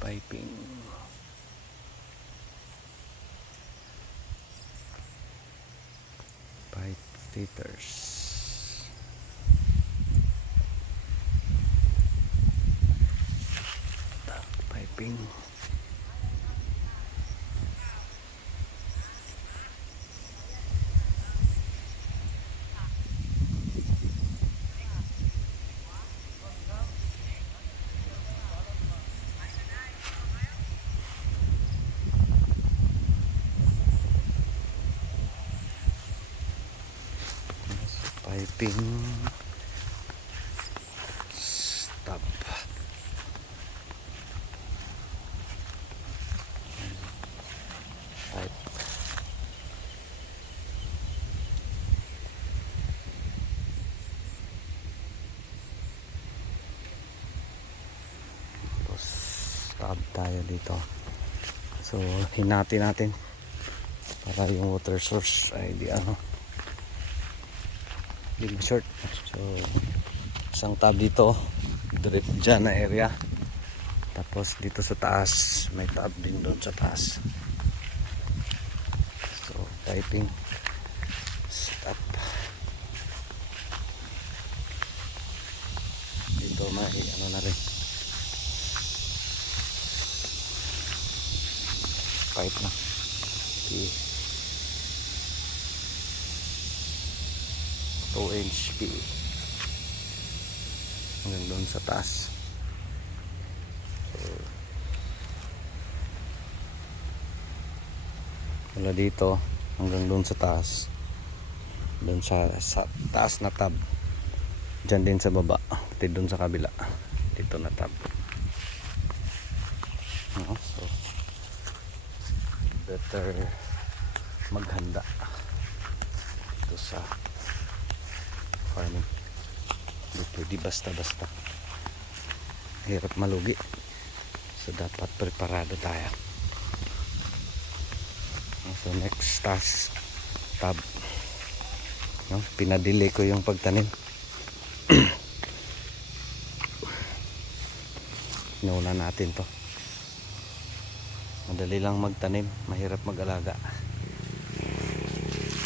piping. Pipe fitters. Piping. Piping stop. Pipe. Tapos stop tayo dito. So hinati natin para yung water source ay di hindi short. So isang tab dito, drip dyan na area, tapos dito sa taas may tab din doon sa taas. So piping stop. Dito may na rin pipe na. Okay. 2-inch PE hanggang doon sa taas. So, mula dito hanggang doon sa taas, doon sa taas na tab, dyan din sa baba, pati doon sa kabila dito na tab. So better maghanda dito sa farming. Hindi pwede basta-basta, hirap malugi. So dapat preparado tayo. So next task tab, pinadelay ko yung pagtanim. Inauna natin to. Madali lang magtanim, mahirap mag-alaga,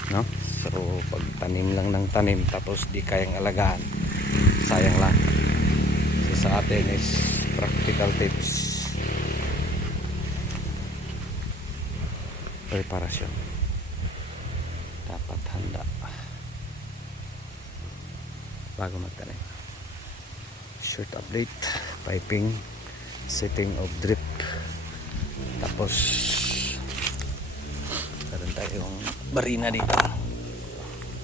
no? So pag tanim lang ng tanim tapos di kayang alagaan, sayang lang. So sa atin is practical tips, preparasyon, dapat handa bago magtanim. Short update, piping, setting of drip, tapos meron tayong barina dito,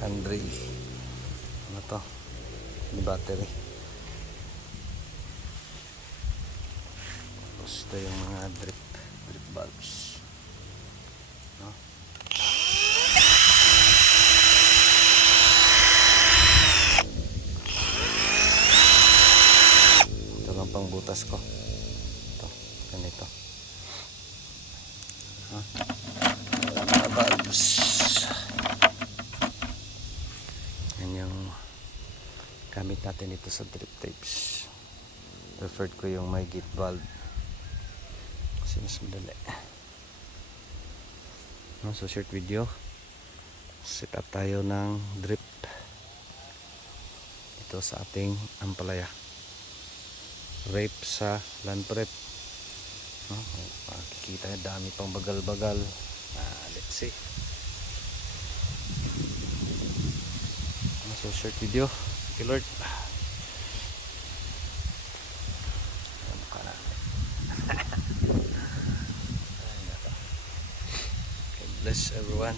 Andre, ano to, yung battery. Tapos ito yung mga drip bulbs, no? Ito lang pang butas ko, ito, ganito, mga bulbs. Yan yung gamit natin ito sa drip tapes. Preferred ko yung may gate valve kasi mas madali. So short video, set up tayo ng drip ito sa ating ampalaya. Rape sa land prep, makikita nyo dami pang bagal-bagal. Let's see. So short video. Thank you Lord. God bless everyone.